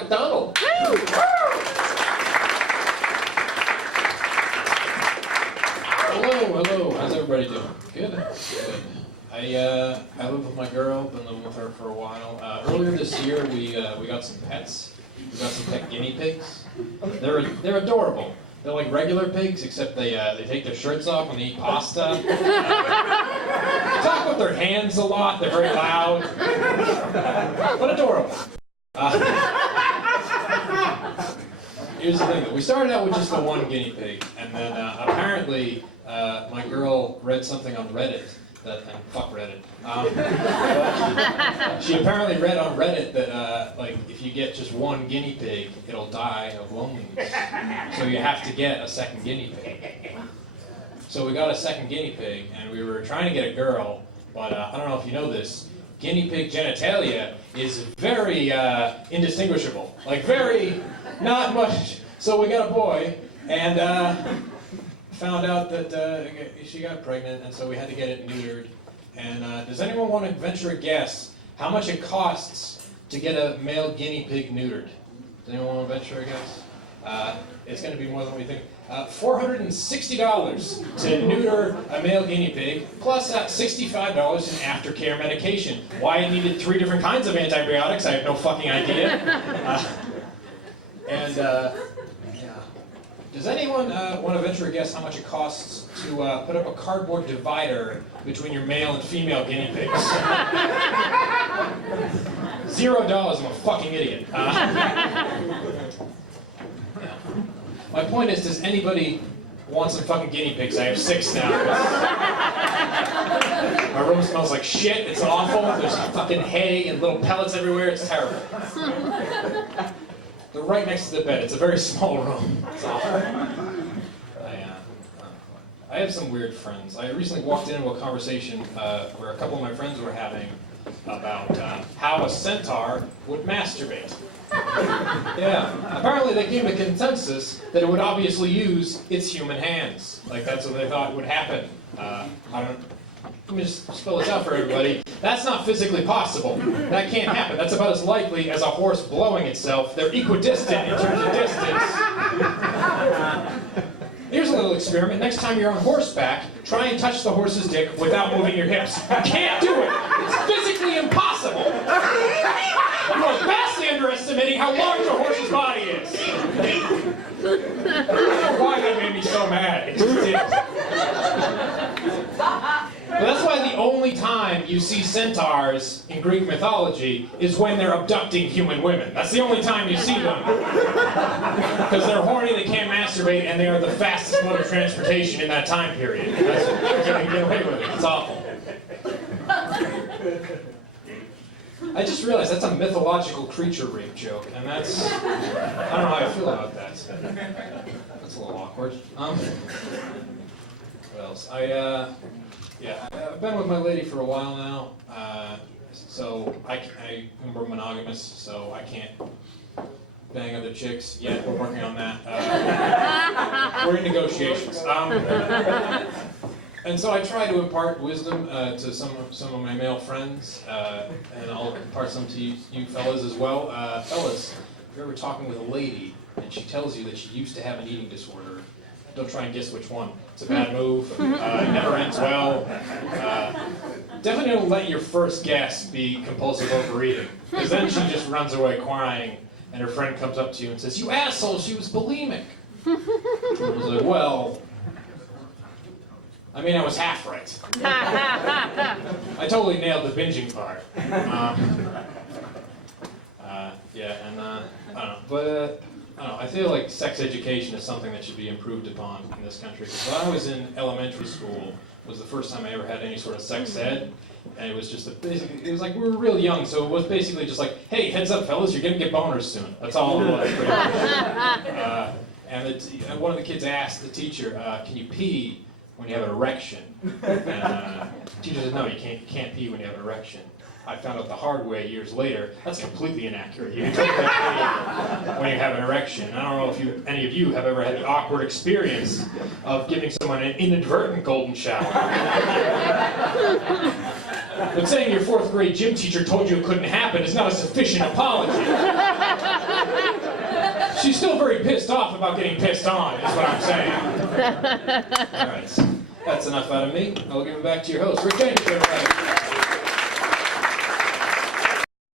McDonald. Hello. How's everybody doing? Good. I live with my girl. Been living with her for a while. Earlier this year, we got some pets. We got some pet guinea pigs. They're adorable. They're like regular pigs, except they take their shirts off when they eat pasta. They talk with their hands a lot. They're very loud, but adorable. Here's the thing, though. We started out with just the one guinea pig, and then apparently my girl read something on Reddit and fuck Reddit. She apparently read on Reddit that like if you get just one guinea pig, it'll die of loneliness. So you have to get a second guinea pig. So we got a second guinea pig, and we were trying to get a girl, but I don't know if you know this. Guinea pig genitalia is very indistinguishable, like very not much. So we got a boy, and found out that she got pregnant, and so we had to get it neutered. And does anyone want to venture a guess how much it costs to get a male guinea pig neutered? Does anyone want to venture a guess? It's going to be more than we think. $460 to neuter a male guinea pig, plus $65 in aftercare medication. Why it needed 3 different kinds of antibiotics, I have no fucking idea. Does anyone want to venture a guess how much it costs to put up a cardboard divider between your male and female guinea pigs? $0, I'm a fucking idiot. My point is, does anybody want some fucking guinea pigs? I have 6 now. My room smells like shit, it's awful. There's fucking hay and little pellets everywhere, it's terrible. They're right next to the bed. It's a very small room. It's awful. I have some weird friends. I recently walked into a conversation where a couple of my friends were having about how a centaur would masturbate. Yeah. Apparently they came to consensus that it would obviously use its human hands. Like that's what they thought would happen. Let me just spell this out for everybody. That's not physically possible. That can't happen. That's about as likely as a horse blowing itself. They're equidistant in terms of distance. Here's a little experiment. Next time you're on horseback, try and touch the horse's dick without moving your hips. You can't do it. It's physically impossible. You are vastly underestimating how large a horse's body is. I don't know why that made me so mad. It just did. But that's why the only time you see centaurs in Greek mythology is when they're abducting human women. That's the only time you see them. Because they're horny, they can't masturbate, and they are the fastest mode of transportation in that time period. That's what they can get away with it. It's awful. I just realized that's a mythological creature rape joke, and that's... I don't know how I feel about that. That's a little awkward. What else? I've been with my lady for a while now, so I'm monogamous, so I can't bang other chicks yet. We're working on that. We're in negotiations. And so I try to impart wisdom to some of my male friends, and I'll impart some to you fellas as well. Fellas, if you're ever talking with a lady and she tells you that she used to have an eating disorder, don't try and guess which one. It's a bad move. It never ends well. Definitely don't let your first guess be compulsive overeating, because then she just runs away crying, and her friend comes up to you and says, "You asshole, she was bulimic." I was like, well, I mean, I was half right. I totally nailed the binging part. I don't know, but I don't know, I feel like sex education is something that should be improved upon in this country. Because when I was in elementary school, was the first time I ever had any sort of sex ed, and it was just it was like we were real young, so it was basically just like, hey, heads up, fellas, you're gonna get boners soon. That's all it was, pretty much. And one of the kids asked the teacher, "Can you pee when you have an erection?" And the teacher said, "No, you can't pee when you have an erection." I found out the hard way years later, that's completely inaccurate. You can't pee when you have an erection. I don't know if any of you have ever had the awkward experience of giving someone an inadvertent golden shower. But saying your 4th grade gym teacher told you it couldn't happen is not a sufficient apology. She's still very pissed off about getting pissed on, is what I'm saying. All right, that's enough out of me. I'll give it back to your host, Rick James.